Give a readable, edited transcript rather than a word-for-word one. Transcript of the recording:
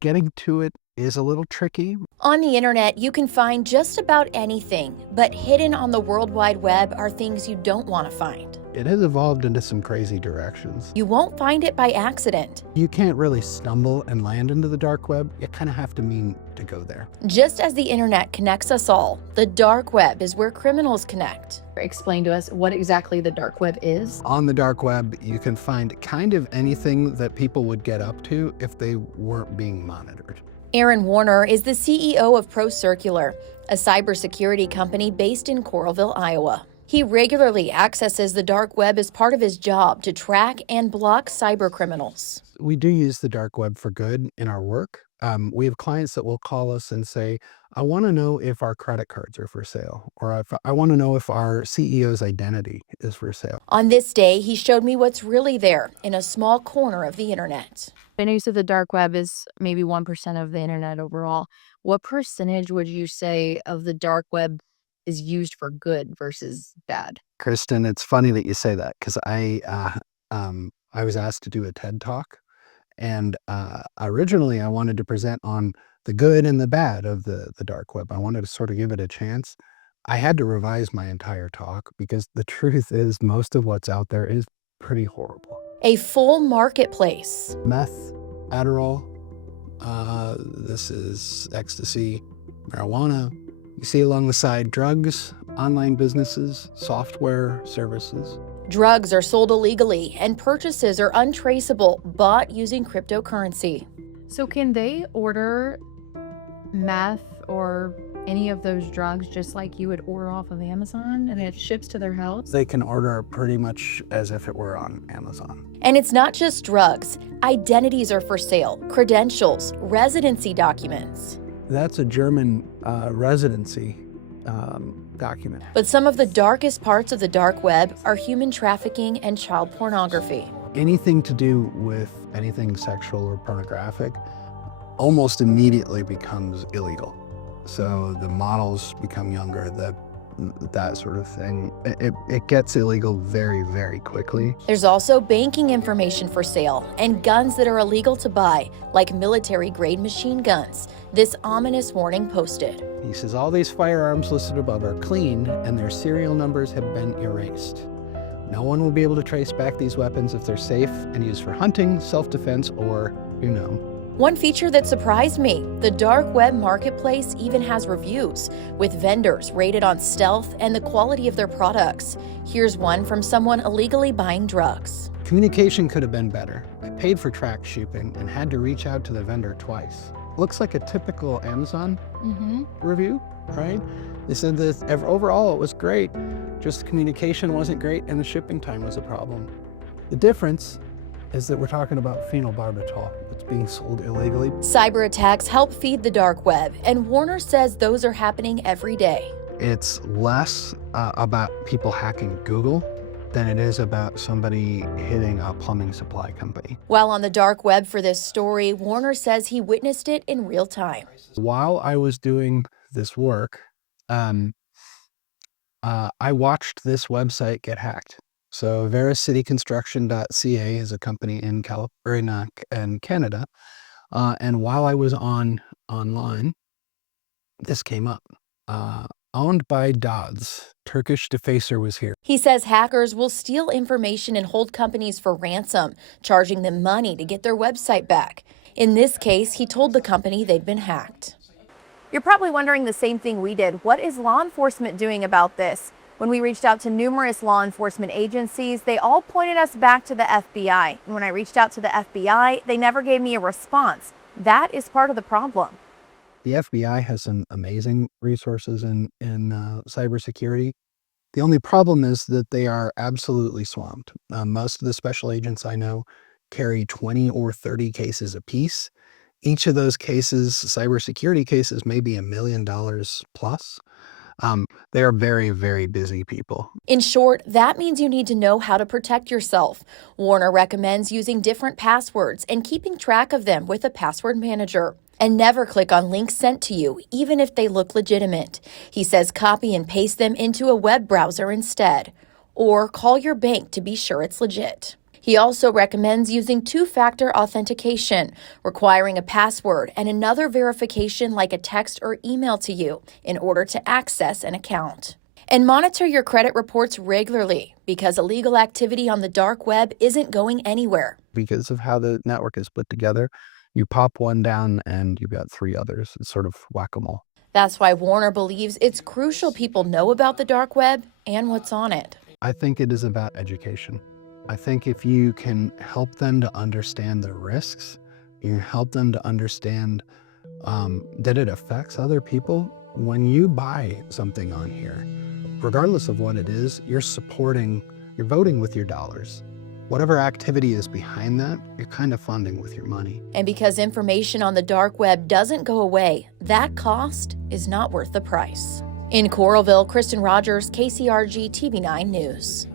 Getting to it is a little tricky. On the internet, you can find just about anything, but hidden on the World Wide Web are things you don't want to find. It has evolved into some crazy directions. You won't find it by accident. You can't really stumble and land into the dark web. You kind of have to mean to go there. Just as the internet connects us all, the dark web is where criminals connect. Explain to us what exactly the dark web is. On the dark web, you can find kind of anything that people would get up to if they weren't being monitored. Aaron Warner is the CEO of ProCircular, a cybersecurity company based in Coralville, Iowa. He regularly accesses the dark web as part of his job to track and block cybercriminals. We do use the dark web for good in our work. We have clients that will call us and say, I want to know if our credit cards are for sale, or if I want to know if our CEO's identity is for sale. On this day, he showed me what's really there in a small corner of the internet. I know you said the dark web is maybe 1% of the internet overall. What percentage would you say of the dark web is used for good versus bad? Kristen, it's funny that you say that because I was asked to do a TED Talk. And originally I wanted to present on the good and the bad of the dark web. I wanted to sort of give it a chance. I had to revise my entire talk because the truth is most of what's out there is pretty horrible. A full marketplace. Meth, Adderall, this is ecstasy, marijuana. You see along the side drugs, online businesses, software services. Drugs are sold illegally and purchases are untraceable, bought using cryptocurrency. So can they order meth or any of those drugs just like you would order off of Amazon and it ships to their house? They can order pretty much as if it were on Amazon. And it's not just drugs. Identities are for sale, credentials, residency documents. That's a German residency document. But some of the darkest parts of the dark web are human trafficking and child pornography. Anything to do with anything sexual or pornographic almost immediately becomes illegal. So the models become younger, that sort of thing. It gets illegal very, very quickly. There's also banking information for sale and guns that are illegal to buy, like military-grade machine guns. This ominous warning posted. He says all these firearms listed above are clean and their serial numbers have been erased. No one will be able to trace back these weapons if they're safe and used for hunting, self-defense, or, One feature that surprised me, the dark web marketplace even has reviews, with vendors rated on stealth and the quality of their products. Here's one from someone illegally buying drugs. Communication could have been better. I paid for track shipping and had to reach out to the vendor twice. Looks like a typical Amazon review, right? They said that overall it was great, just communication wasn't great and the shipping time was a problem. The difference is that we're talking about phenobarbital. It's being sold illegally. Cyber attacks help feed the dark web, and Warner says those are happening every day. It's less about people hacking Google than it is about somebody hitting a plumbing supply company. While on the dark web for this story, Warner says he witnessed it in real time. While I was doing this work, I watched this website get hacked. So vericityconstruction.ca is a company in California and Canada. And while I was online, this came up. Owned by Dodds, Turkish defacer was here. He says hackers will steal information and hold companies for ransom, charging them money to get their website back. In this case, he told the company they'd been hacked. You're probably wondering the same thing we did. What is law enforcement doing about this? When we reached out to numerous law enforcement agencies, they all pointed us back to the FBI. And when I reached out to the FBI, they never gave me a response. That is part of the problem. The FBI has some amazing resources in cybersecurity. The only problem is that they are absolutely swamped. Most of the special agents I know carry 20 or 30 cases apiece. Each of those cases, cybersecurity cases, may be $1 million plus. They are very, very busy people. In short, that means you need to know how to protect yourself. Warner recommends using different passwords and keeping track of them with a password manager. And never click on links sent to you, even if they look legitimate. He says copy and paste them into a web browser instead. Or call your bank to be sure it's legit. He also recommends using two-factor authentication, requiring a password and another verification like a text or email to you in order to access an account. And monitor your credit reports regularly because illegal activity on the dark web isn't going anywhere. Because of how the network is put together, you pop one down and you've got three others. It's sort of whack-a-mole. That's why Warner believes it's crucial people know about the dark web and what's on it. I think it is about education. I think if you can help them to understand the risks, you help them to understand that it affects other people. When you buy something on here, regardless of what it is, you're voting with your dollars. Whatever activity is behind that, you're kind of funding with your money. And because information on the dark web doesn't go away, that cost is not worth the price. In Coralville, Kristen Rogers, KCRG TV9 News.